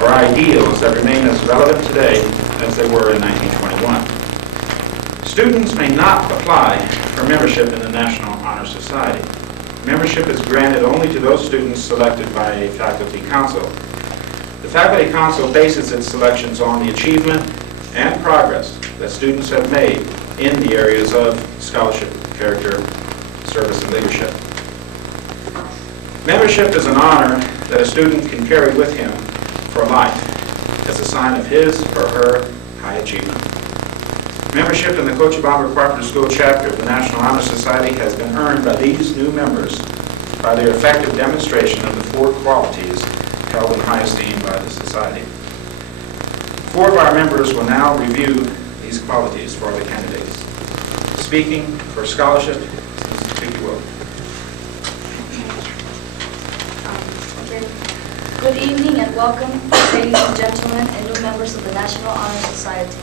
or ideals that remain as relevant today as they were in 1921. Students may not apply for membership in the National Honor Society. Membership is granted only to those students selected by a faculty council. The faculty council bases its selections on the achievement and progress that students have made in the areas of scholarship, character, service, and leadership. Membership is an honor that a student can carry with him for life as a sign of his or her high achievement. Membership in the Cochabamba Cooperative School Chapter of the National Honor Society has been earned by these new members by their effective demonstration of the 4 qualities held in high esteem by the Society. 4 of our members will now review these qualities for the candidates. Speaking for scholarship, Mrs. Vicky Will. Good evening and welcome, ladies and gentlemen, and new members of the National Honor Society.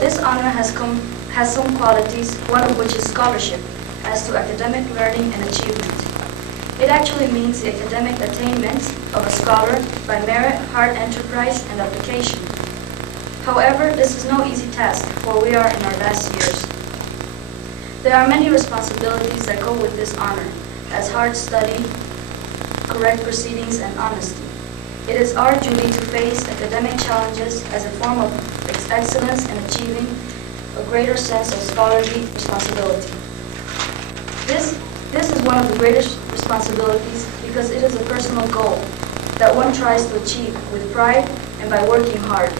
This honor has some qualities, one of which is scholarship, as to academic learning and achievement. It actually means the academic attainment of a scholar by merit, hard enterprise, and application. However, this is no easy task, for we are in our last years. There are many responsibilities that go with this honor, as hard study, correct proceedings, and honesty. It is our duty to face academic challenges as a form of excellence in achieving a greater sense of scholarly responsibility. This is one of the greatest responsibilities because it is a personal goal that one tries to achieve with pride and by working hard.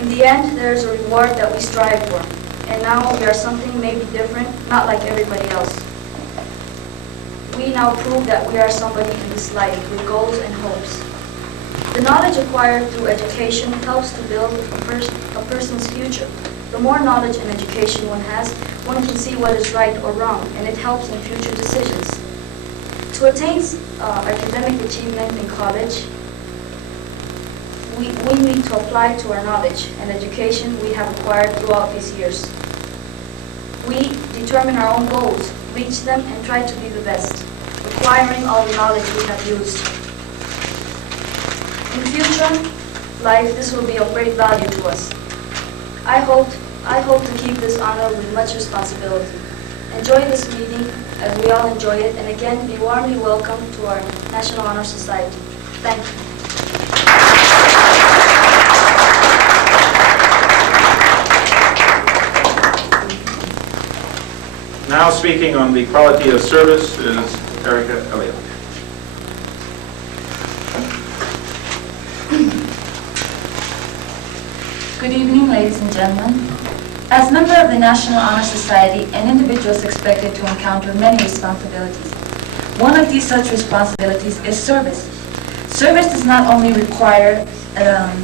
In the end, there is a reward that we strive for, and now we are something maybe different, not like everybody else. We now prove that we are somebody in this life with goals and hopes. The knowledge acquired through education helps to build a person's future. The more knowledge and education one has, one can see what is right or wrong, and it helps in future decisions. To attain academic achievement in college, we need to apply to our knowledge and education we have acquired throughout these years. We determine our own goals, reach them, and try to be the best, acquiring all the knowledge we have used. In future life, this will be of great value to us. I hope to keep this honor with much responsibility. Enjoy this meeting as we all enjoy it, and again, be warmly welcome to our National Honor Society. Thank you. Now speaking on the quality of service is Erica Elliott. Good evening, ladies and gentlemen. As member of the National Honor Society, an individual is expected to encounter many responsibilities. One of these such responsibilities is service. Service does not only require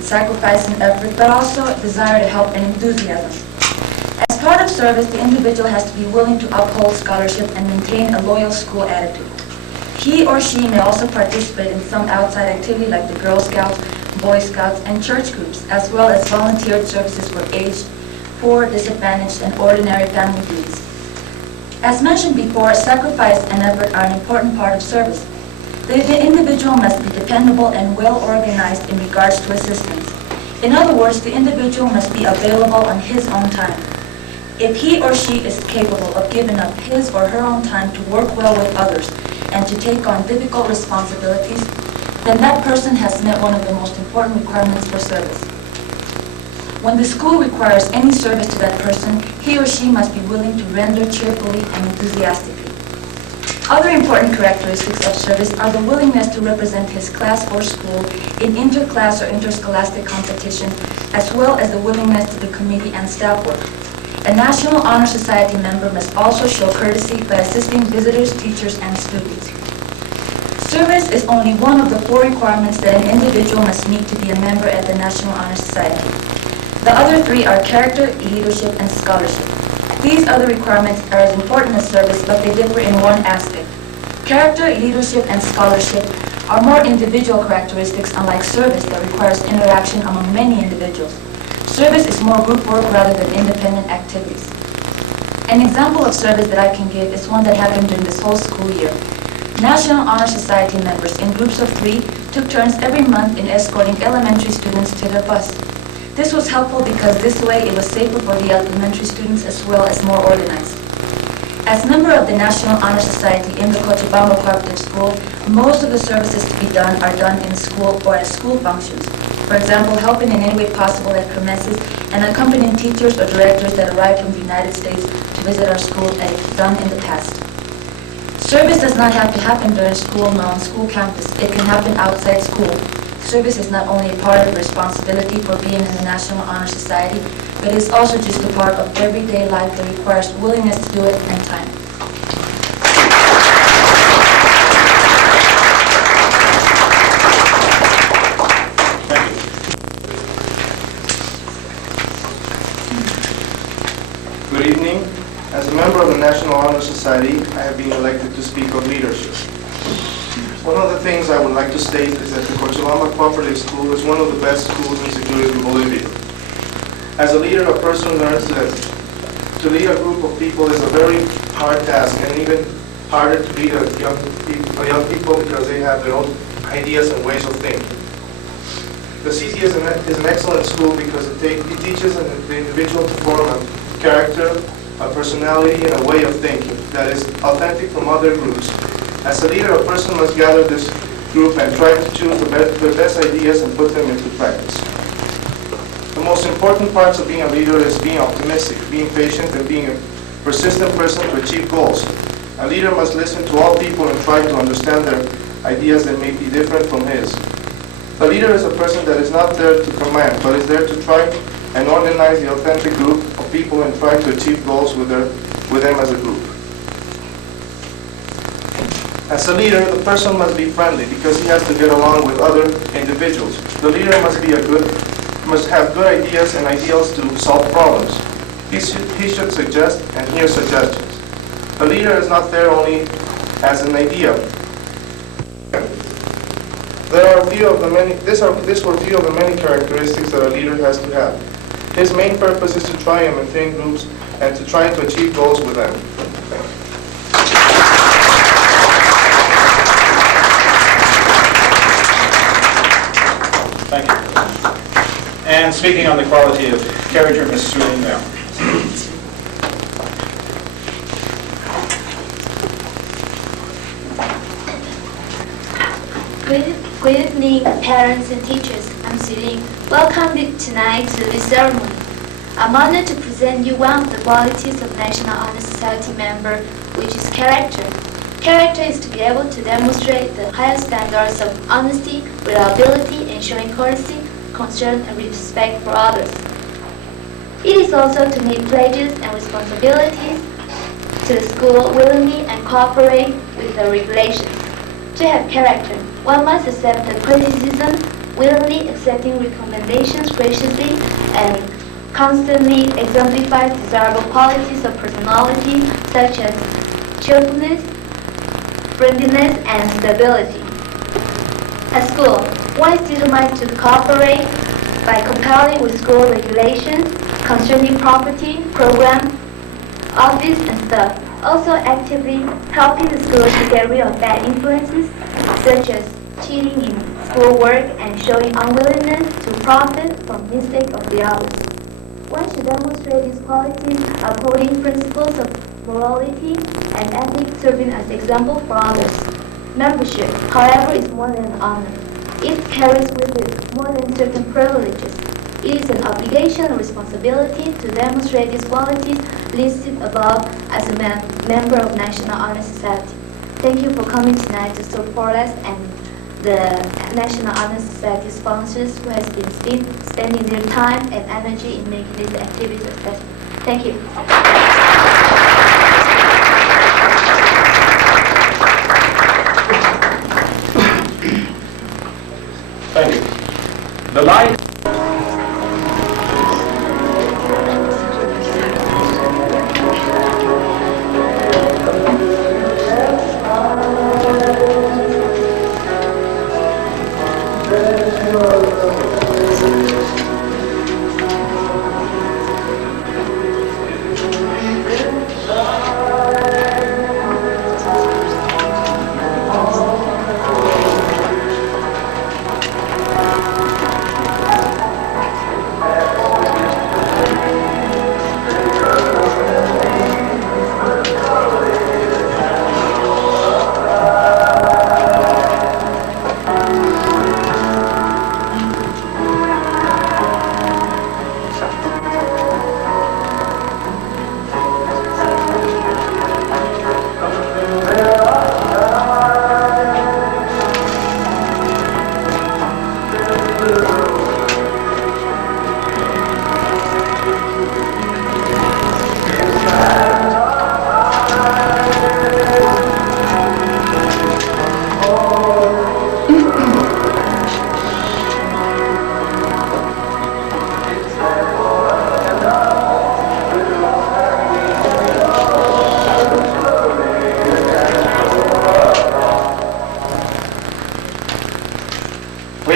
sacrifice and effort, but also a desire to help and enthusiasm. As part of service, the individual has to be willing to uphold scholarship and maintain a loyal school attitude. He or she may also participate in some outside activity like the Girl Scouts, Boy Scouts, and church groups, as well as volunteered services for aged, poor, disadvantaged, and ordinary family needs. As mentioned before, sacrifice and effort are an important part of service. The individual must be dependable and well organized in regards to assistance. In other words, the individual must be available on his own time. If he or she is capable of giving up his or her own time to work well with others and to take on difficult responsibilities, then that person has met one of the most important requirements for service. When the school requires any service to that person, he or she must be willing to render cheerfully and enthusiastically. Other important characteristics of service are the willingness to represent his class or school in interclass or interscholastic competition, as well as the willingness to do committee and staff work. A National Honor Society member must also show courtesy by assisting visitors, teachers, and students. Service is only one of the 4 requirements that an individual must meet to be a member at the National Honor Society. The other 3 are character, leadership, and scholarship. These other requirements are as important as service, but they differ in one aspect. Character, leadership, and scholarship are more individual characteristics, unlike service that requires interaction among many individuals. Service is more group work rather than independent activities. An example of service that I can give is one that happened during this whole school year. National Honor Society members in groups of 3 took turns every month in escorting elementary students to their bus. This was helpful because this way it was safer for the elementary students as well as more organized. As member of the National Honor Society in the Cochabamba Cooperative School, most of the services to be done are done in school or at school functions. For example, helping in any way possible at kermesses and accompanying teachers or directors that arrive from the United States to visit our school as done in the past. Service does not have to happen during school nor on school campus. It can happen outside school. Service is not only a part of the responsibility for being in the National Honor Society, but it's also just a part of everyday life that requires willingness to do it and time. Thank you. Good evening. As a member of the National Honor Society, I have been elected to speak of leadership. One of the things I would like to state is that the Cochabamba Cooperative School is one of the best schools in security in Bolivia. As a leader, a person learns that to lead a group of people is a very hard task, and even harder to lead young people because they have their own ideas and ways of thinking. The CC is an excellent school because it teaches the individual to form a character, a personality, and a way of thinking that is authentic from other groups. As a leader, a person must gather this group and try to choose the best ideas and put them into practice. The most important parts of being a leader is being optimistic, being patient, and being a persistent person to achieve goals. A leader must listen to all people and try to understand their ideas that may be different from his. A leader is a person that is not there to command, but is there to try and organize the authentic group of people and try to achieve goals with them as a group. As a leader, the person must be friendly because he has to get along with other individuals. The leader must have good ideas and ideals to solve problems. He should suggest and hear suggestions. A leader is not there only as an idea. These were few of the many characteristics that a leader has to have. His main purpose is to try and maintain groups and to try to achieve goals with them. Thank you. And speaking on the quality of character, Mrs. Sullivan. Good evening, parents and teachers. I'm Celine. Welcome tonight to this ceremony. I'm honored to present you one of the qualities of National Honor Society member, which is character. Character is to be able to demonstrate the highest standards of honesty, reliability, and showing courtesy, concern, and respect for others. It is also to meet pledges and responsibilities to the school willingly and cooperate with the regulations. To have character, one must accept the criticism, willingly accepting recommendations graciously, and constantly exemplifies desirable qualities of personality such as cheerfulness, friendliness, and stability. At school, one is determined to cooperate by complying with school regulations concerning property, program, office, and staff. Also actively helping the school to get rid of bad influences such as cheating in schoolwork and showing unwillingness to profit from mistakes of the others. One should demonstrate these qualities upholding principles of morality and ethics, serving as example for others. Membership, however, is more than an honor. It carries with it more than certain privileges. It is an obligation and responsibility to demonstrate these qualities listed above as a member of National Honor Society. Thank you for coming tonight to support us and the National Honor Society sponsors who has been spending their time and energy in making this activity successful. Thank you. Thank you. The line.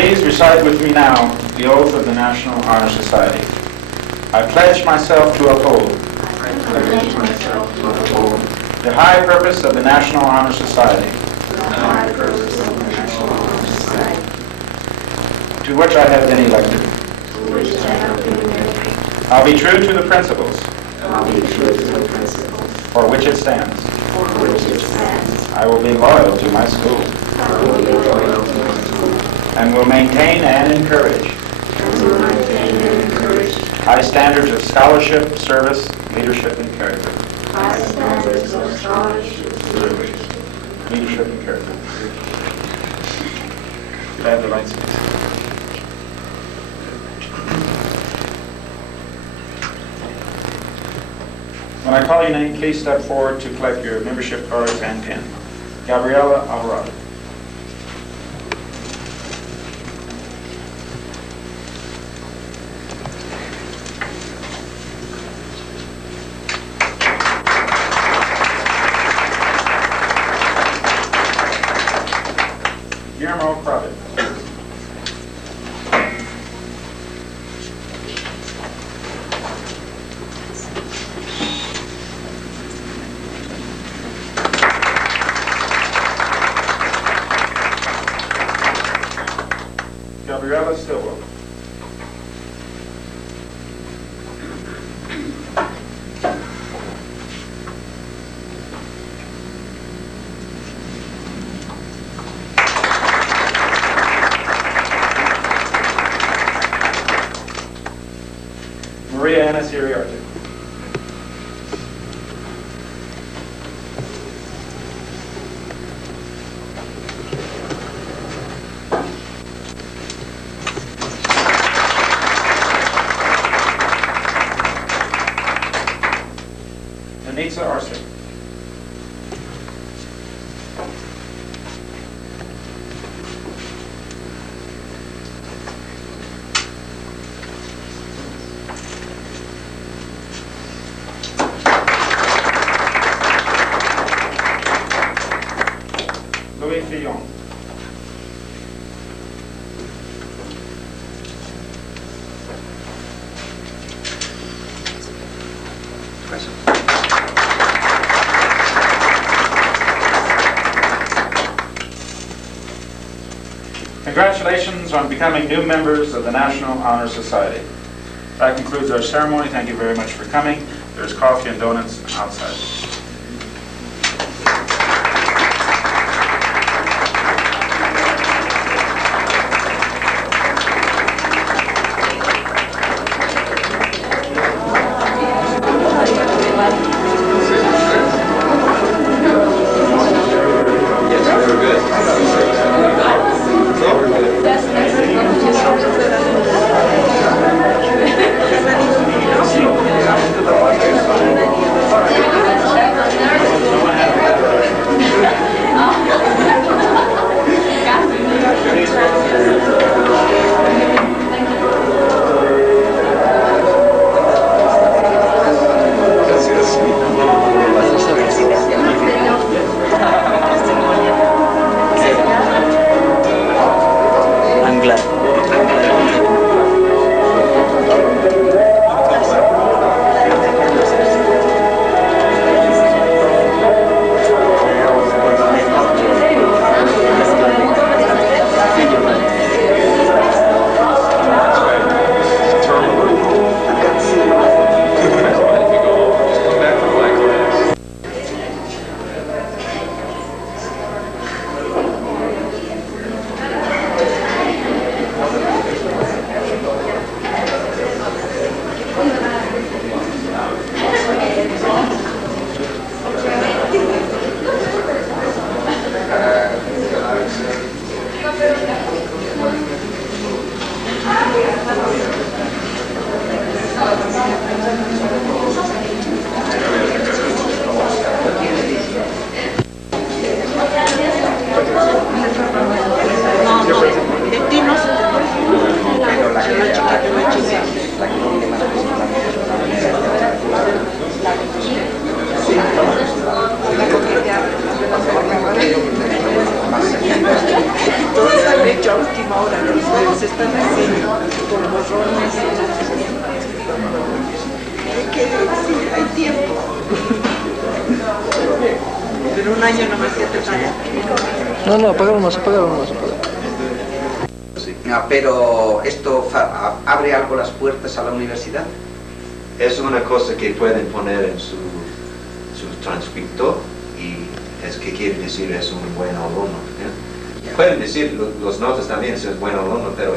Please recite with me now the oath of the National Honor Society. I pledge myself to uphold the high purpose of the National Honor Society, to which I have been elected. I'll be true to the principles for which it stands. I will be loyal to my school and will maintain and encourage high standards of scholarship, service, leadership, and character. Leadership and character. Could I have the lights, please? When I call your name, please step forward to collect your membership cards and pin. Gabriela Alvarado. Guillermo Cravit. Gabriela Stilwell. Maria Ana Siriarte. Anitza Arce. Louis Fillon. Congratulations on becoming new members of the National Honor Society. That concludes our ceremony. Thank you very much for coming. There's coffee and donuts outside. se están haciendo con borrones. Sí, hay tiempo. Pero un año nomás ya te pagan. No, apagaron más. Pero esto abre algo las puertas a la universidad. Es una cosa que pueden poner en su transcripto y es que quiere decir es un buen alumno. Pueden decir los notas también es un buen alumno, pero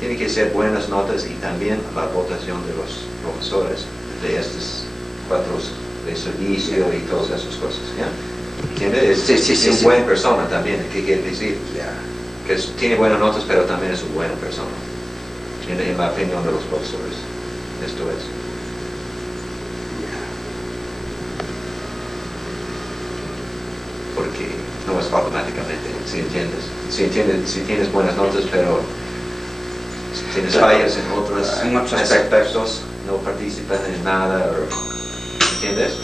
tiene que ser buenas notas y también la votación de los profesores de estos 4 de servicio y todas esas cosas. ¿Entiendes? Es una buena persona también, ¿qué quiere decir? Que tiene buenas notas, pero también es una buena persona, en la opinión de los profesores. Esto es. Porque no es automáticamente, si entiendes, si tienes buenas notas, pero si tienes fallas en otros aspectos, aspectos, no participan en nada, ¿entiendes?